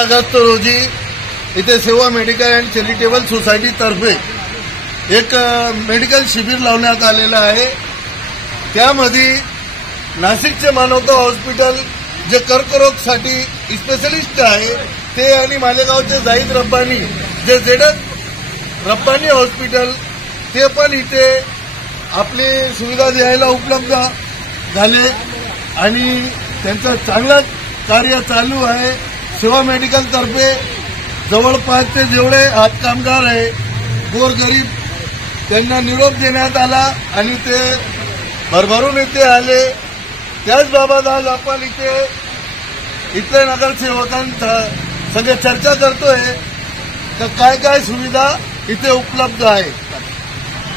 August रोजी इथे सेवा मेडिकल अँड चॅरिटेबल सोसायटी तर्फे एक मेडिकल शिबिर लावण्यात आलेलं आहे। त्यामध्ये नाशिकचे मानवता हॉस्पिटल जे कर्करोगसाठी स्पेशलिस्ट आहे ते आणि मालेगावचे जाहीद रब्बानी जे जेडक रब्बानी हॉस्पिटल ते पण इथे आपली सुविधा द्यायला उपलब्ध झाले आणि त्यांचं चांगलं कार्य चालू आहे। सेवा मेडिकल तर्फे जवळपास ते जेवढे हातकामगार आहे गोरगरीब त्यांना निरोप देण्यात आला आणि ते भरभरून इथे आले। त्याचबाबत आज आपण इथले नगरसेवकांचा सगळे चर्चा करतोय तर काय काय सुविधा इथे उपलब्ध आहे।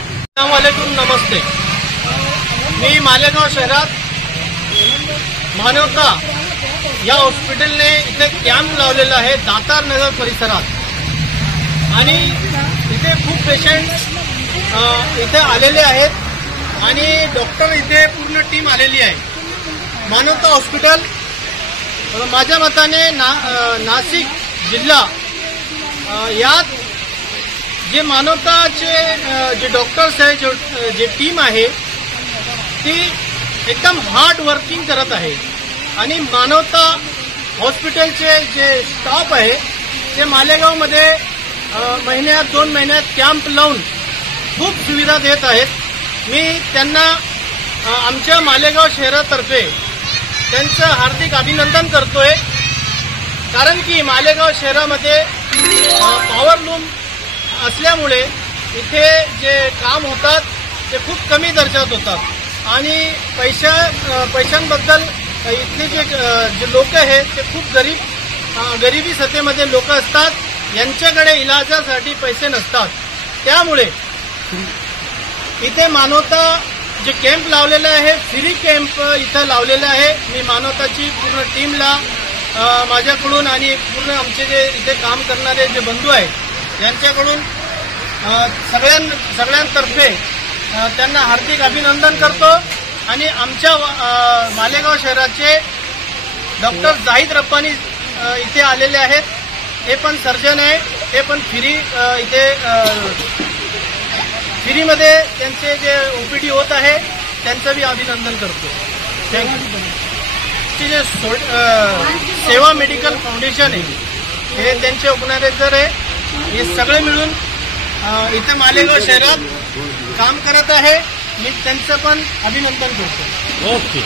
अस्सलामुअलैकुम, नमस्ते। मी मालेगाव शहरात मानवता या हॉस्पिटलने इथे कॅम्प लावलेला आहे दातार नगर परिसरात आणि इथे खूप पेशंट इथे आलेले आहेत आणि डॉक्टर इथे पूर्ण टीम आलेली आहे। मानवता हॉस्पिटल माझ्या मताने नाशिक जिल्हा यात जे मानवताचे जे डॉक्टर्स आहे जे टीम आहे ती एकदम हार्ड वर्किंग करत आहे आणि मानवता हॉस्पिटलचे जे स्टाफ आहे ते मालेगावमध्ये महिन्यात 2 महिन्यात कॅम्प लावून खूप सुविधा देत आहेत। मी त्यांना आमच्या मालेगाव शहरातर्फे त्यांचं हार्दिक अभिनंदन करतोय, कारण की मालेगाव शहरामध्ये पॉवरलूम असल्यामुळे इथे जे काम होतात ते खूप कमी दर्जात होतात आणि पैशांबद्दल इथले जे लोक आहेत ते खूप गरिबी सतेमध्ये लोक असतात, यांच्याकडे इलाजासाठी पैसे नसतात। त्यामुळे इथे मानवता जे कॅम्प लावलेला आहे फ्री कॅम्प इथं लावलेला आहे। मी मानवताची पूर्ण टीमला माझ्याकडून आणि पूर्ण आमचे जे इथे काम करणारे जे बंधू आहेत यांच्याकडून सगळ्यांतर्फे त्यांना हार्दिक अभिनंदन करतो आणि आमच्या मालेगाव शहराचे डॉक्टर जाहीद रब्बानी इथे आलेले आहेत। हे पण सर्जन आहे, ते पण फ्रीमध्ये त्यांचे जे ओपीडी होत आहे त्यांचं मी अभिनंदन करतो। थँक्यू। जे सेवा मेडिकल फाउंडेशन आहे हे त्यांचे ऑर्गनायझर आहे, हे सगळे मिळून इथे मालेगाव शहरात काम करत आहे। मी त्यांचं पण अभिनंदन करतो। ओके।